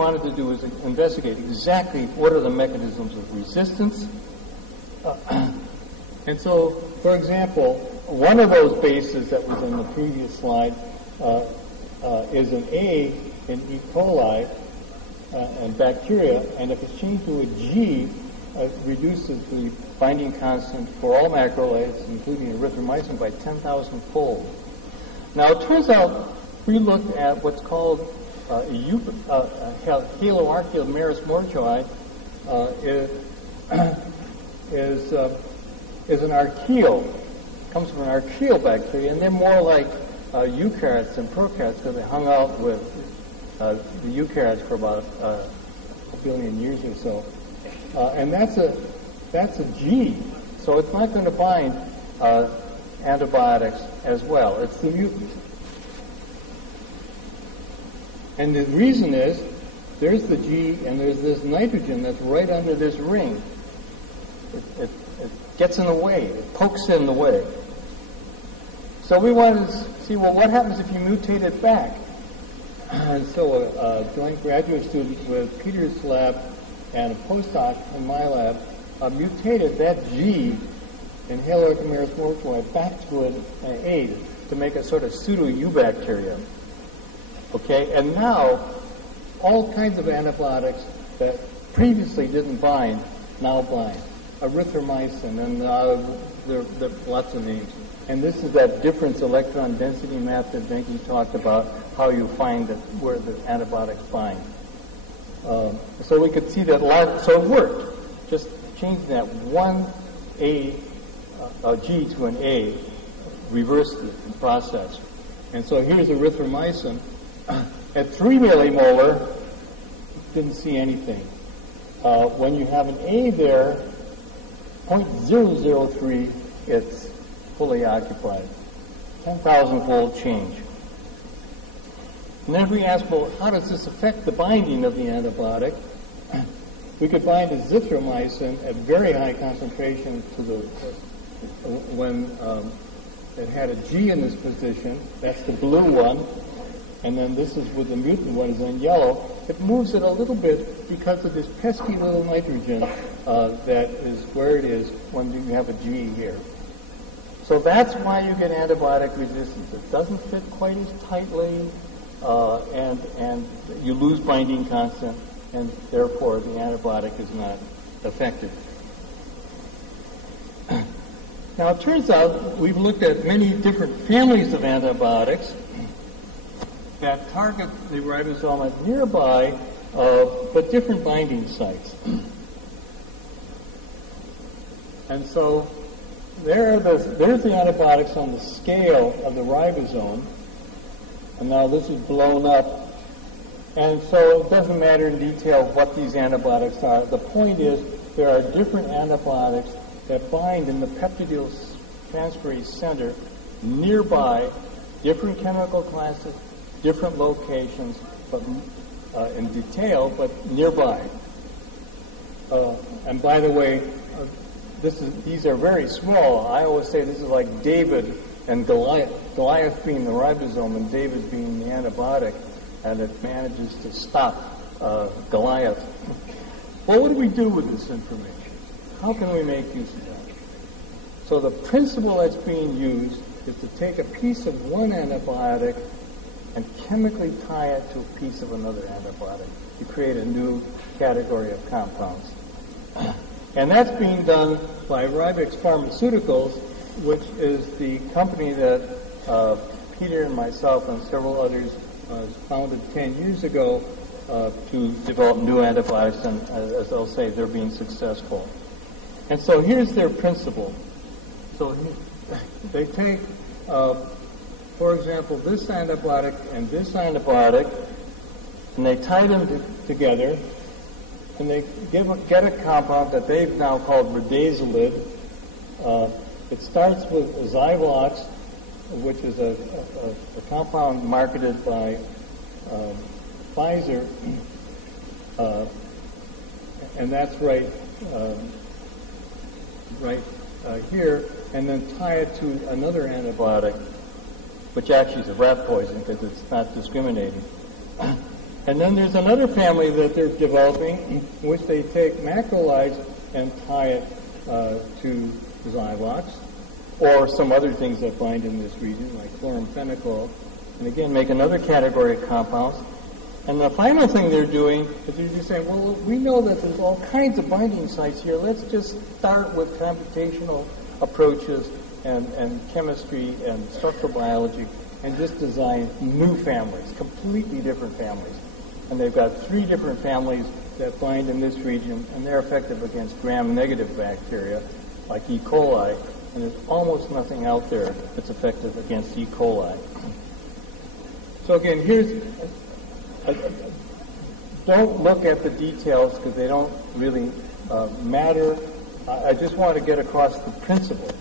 wanted to do was investigate exactly what are the mechanisms of resistance. And so, for example, one of those bases that was in the previous slide is an A in E. coli and bacteria, and if it's changed to a G, it reduces the binding constant for all macrolides, including erythromycin, by 10,000-fold. Now, it turns out we looked at what's called Haloarchaea maris mortui is an archaeal. It comes from an archaeal bacteria, and they're more like eukaryotes than prokaryotes because they hung out with the eukaryotes for about a billion years or so. And that's a G, so it's not going to bind antibiotics as well. It's the mutant. And the reason is, there's the G and there's this nitrogen that's right under this ring. It gets in the way. It pokes in the way. So we wanted to see, well, what happens if you mutate it back? And so a joint graduate student with Peter's lab and a postdoc in my lab mutated that G in Haloarchaea maris mortui back to an A to make a sort of pseudo-eubacterium. Okay, and now all kinds of antibiotics that previously didn't bind now bind. Erythromycin, and there are lots of names. And this is that difference electron density map that Benke talked about, how you find where the antibiotics bind. So we could see that so it worked. Just changing that one G to an A reversed the process. And so here's erythromycin. At 3 millimolar, didn't see anything. When you have an A there, 0.003, it's fully occupied. 10,000-fold change. And then if we ask, well, how does this affect the binding of the antibiotic? We could bind azithromycin at very high concentration to when it had a G in this position. That's the blue one. And then this is with the mutant one is in yellow. It moves it a little bit because of this pesky little nitrogen that is where it is when you have a G here. So that's why you get antibiotic resistance. It doesn't fit quite as tightly, and you lose binding constant, and therefore the antibiotic is not effective. Now it turns out we've looked at many different families of antibiotics that target the ribosome at nearby, but different binding sites. And so there's the antibiotics on the scale of the ribosome, and now this is blown up. And so it doesn't matter in detail what these antibiotics are. The point is there are different antibiotics that bind in the peptidyltransferase center nearby, different chemical classes, different locations, but in detail, but nearby. And by the way, these are very small. I always say this is like David and Goliath. Goliath being the ribosome and David being the antibiotic, and it manages to stop Goliath. Well, what do we do with this information? How can we make use of that? So the principle that's being used is to take a piece of one antibiotic and chemically tie it to a piece of another antibiotic to create a new category of compounds. And that's being done by Ribex Pharmaceuticals, which is the company that Peter and myself and several others founded 10 years ago to develop new antibiotics, and as they'll say, they're being successful. And so here's their principle. So they take for example, this antibiotic and this antibiotic, and they tie them together, and they get a compound that they've now called Midazolam. It starts with Zyvlox, which is a compound marketed by Pfizer, and that's right here, and then tie it to another antibiotic, which actually is a rat poison because it's not discriminating. And And then there's another family that they're developing in which they take macrolides and tie it to Zylox, or some other things that bind in this region, like chloramphenicol, and again make another category of compounds. And the final thing they're doing is they're just saying, well, we know that there's all kinds of binding sites here. Let's just start with computational approaches and chemistry and structural biology and just design new families, completely different families. And they've got 3 different families that bind in this region, and they're effective against gram-negative bacteria like E. coli, and there's almost nothing out there that's effective against E. coli. So again, don't look at the details because they don't really matter. I just want to get across the principles.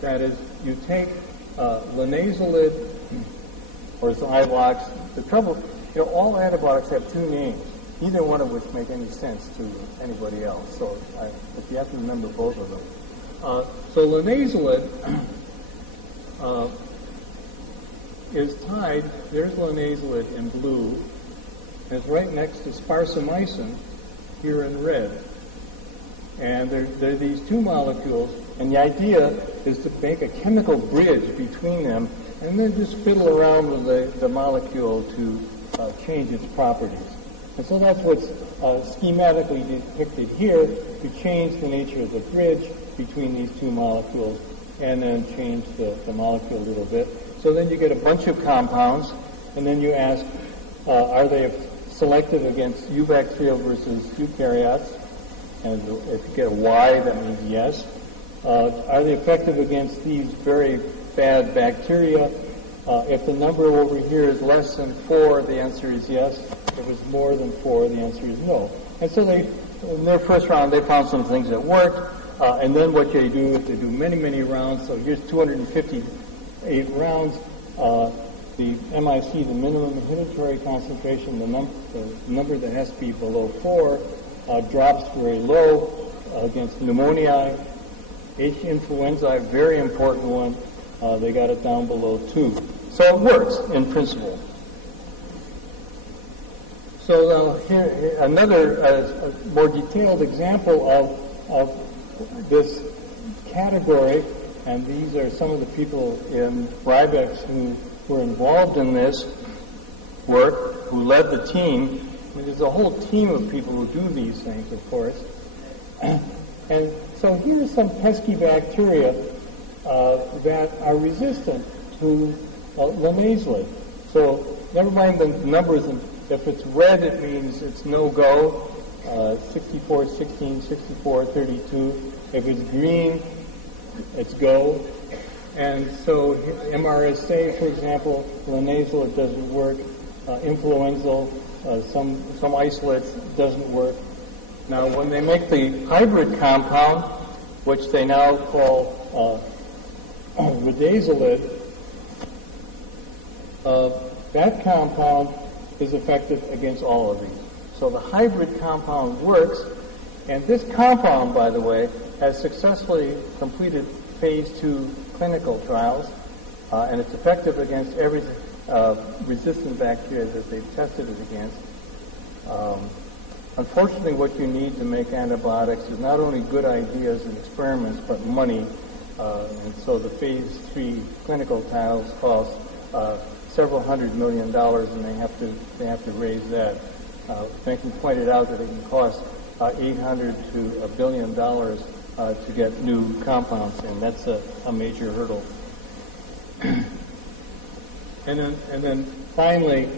That is, you take linezolid or Zylox. The trouble, all antibiotics have 2 names, neither one of which make any sense to anybody else. So if you have to remember both of them. So linezolid is tied, there's linezolid in blue, and it's right next to sparsamycin here in red. And there are these 2 molecules, and the idea is to make a chemical bridge between them and then just fiddle around with the molecule to change its properties. And so that's what's schematically depicted here, to change the nature of the bridge between these 2 molecules and then change the molecule a little bit. So then you get a bunch of compounds, and then you ask, are they selective against eubacteria versus eukaryotes? And if you get a Y, that means yes. Are they effective against these very bad bacteria? If the number over here is less than 4, the answer is yes. If it's more than 4, the answer is no. And so in their first round, they found some things that worked. And then what they do is they do many, many rounds. So here's 258 rounds. The MIC, the minimum inhibitory concentration, the number that has to be below 4, drops very low against pneumonia. H. influenzae, very important one. They got it down below 2. So it works in principle. So now here another more detailed example of this category, and these are some of the people in Rybex who were involved in this work, who led the team. There's a whole team of people who do these things, of course. And so here's some pesky bacteria that are resistant to linezolid. So never mind the numbers. If it's red, it means it's no-go. 64, 16, 64, 32. If it's green, it's go. And so MRSA, for example, linezolid doesn't work. Influenzal, some isolates doesn't work. Now, when they make the hybrid compound, which they now call Ridazolid, that compound is effective against all of these. So the hybrid compound works, and this compound, by the way, has successfully completed phase 2 clinical trials, and it's effective against every resistant bacteria that they've tested it against. Unfortunately, what you need to make antibiotics is not only good ideas and experiments, but money. And so the phase 3 clinical trials cost several $100 million, and they have to raise that. Benson pointed out that it can cost $800 to $1 billion to get new compounds, and that's a major hurdle. And then finally,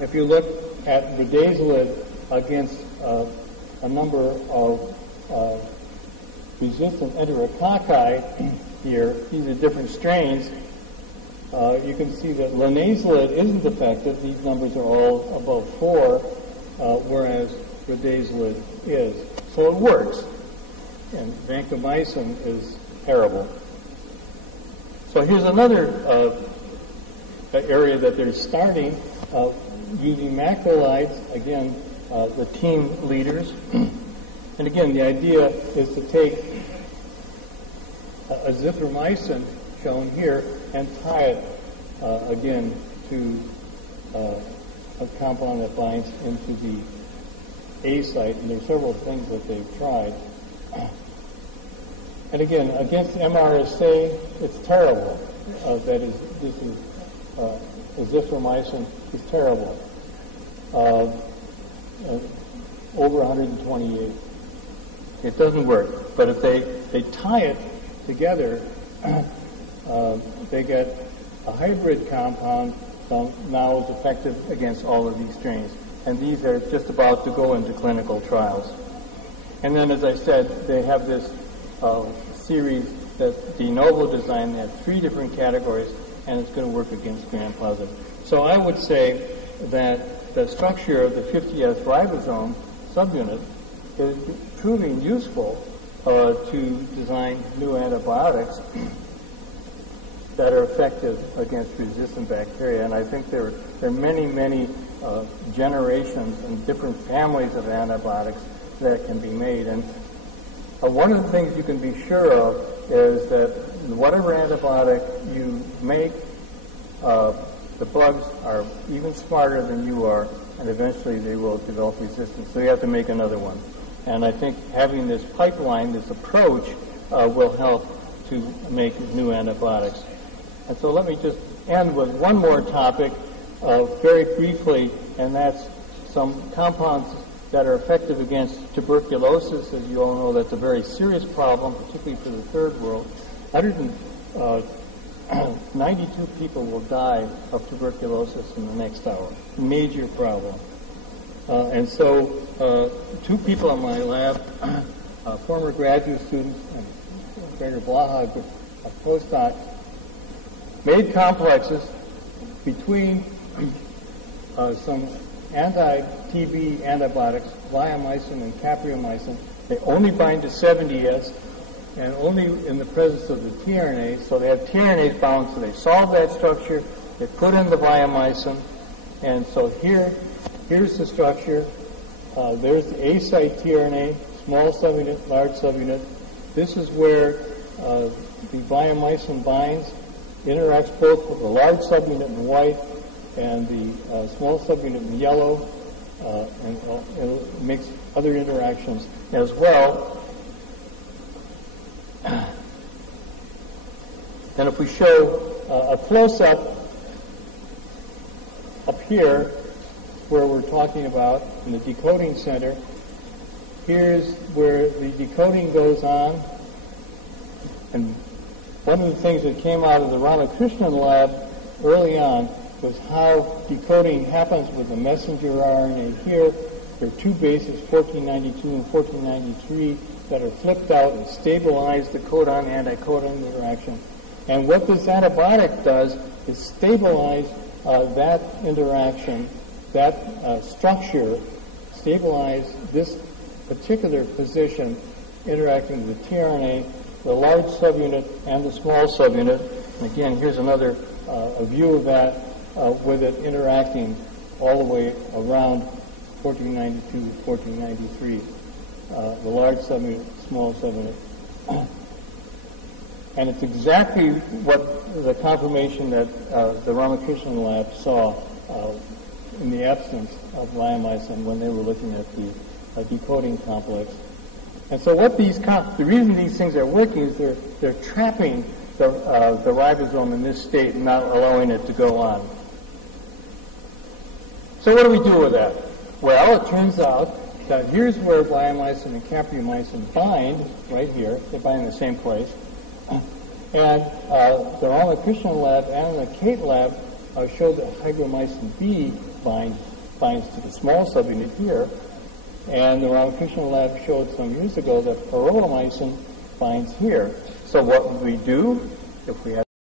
if you look at Ridazolid against a number of resistant enterococci here, these are different strains, you can see that linezolid isn't effective. These numbers are all above 4, whereas Ridazolid is. So it works. And vancomycin is terrible. So here's another area that they're starting using macrolides. Again, the team leaders. And again, the idea is to take azithromycin, shown here, and tie it again to a compound that binds into the A site, and there are several things that they've tried. And again, against MRSA, it's terrible. That is, this is azithromycin is terrible. Over 128. It doesn't work. But if they tie it together, they get a hybrid compound now is effective against all of these strains. And these are just about to go into clinical trials. And then, as I said, they have this series that de novo design. They have 3 different categories, and it's going to work against gram-positive. So I would say that the structure of the 50S ribosome subunit is proving useful to design new antibiotics that are effective against resistant bacteria. And I think there are many, many generations and different families of antibiotics that can be made. And one of the things you can be sure of is that whatever antibiotic you make, the bugs are even smarter than you are, and eventually they will develop resistance. So you have to make another one. And I think having this pipeline, this approach, will help to make new antibiotics. And so let me just end with one more topic very briefly, and that's some compounds that are effective against tuberculosis. As you all know, that's a very serious problem, particularly for the third world. 192 people will die of tuberculosis in the next hour. Major problem. And so 2 people in my lab, former graduate students, and Gregor Blaha, a postdoc, made complexes between some anti-TB antibiotics, bleomycin and capreomycin. They only bind to 70S and only in the presence of the tRNA. So they have tRNAs bound, so they solve that structure. They put in the bleomycin. And so here's the structure. There's the A site tRNA, small subunit, large subunit. This is where the bleomycin binds, interacts both with the large subunit in white and the small subunit in yellow, and makes other interactions as well. And if we show a close-up up here, where we're talking about in the decoding center, here's where the decoding goes on. And one of the things that came out of the Ramakrishnan lab early on was how decoding happens with the messenger RNA here. There are 2 bases, 1492 and 1493, that are flipped out and stabilize the codon-anticodon interaction. And what this antibiotic does is stabilize that interaction, that structure, stabilize this particular position interacting with the tRNA, the large subunit, and the small subunit. And again, here's another a view of that with it interacting all the way around 1492 to 1493. The large subunit, small subunit. And it's exactly what the confirmation that the Ramakrishnan lab saw in the absence of bleomycin when they were looking at the decoding complex. And so what the reason these things are working is they're trapping the ribosome in this state and not allowing it to go on. So what do we do with that? Well, it turns out that here's where bleomycin and capreomycin bind, right here. They bind in the same place. And the Ramakrishnan lab and the Kate lab showed that hygromycin B binds to the small subunit here. And the Ramakrishnan lab showed some years ago that pyrrolomycin binds here. So what would we do if we had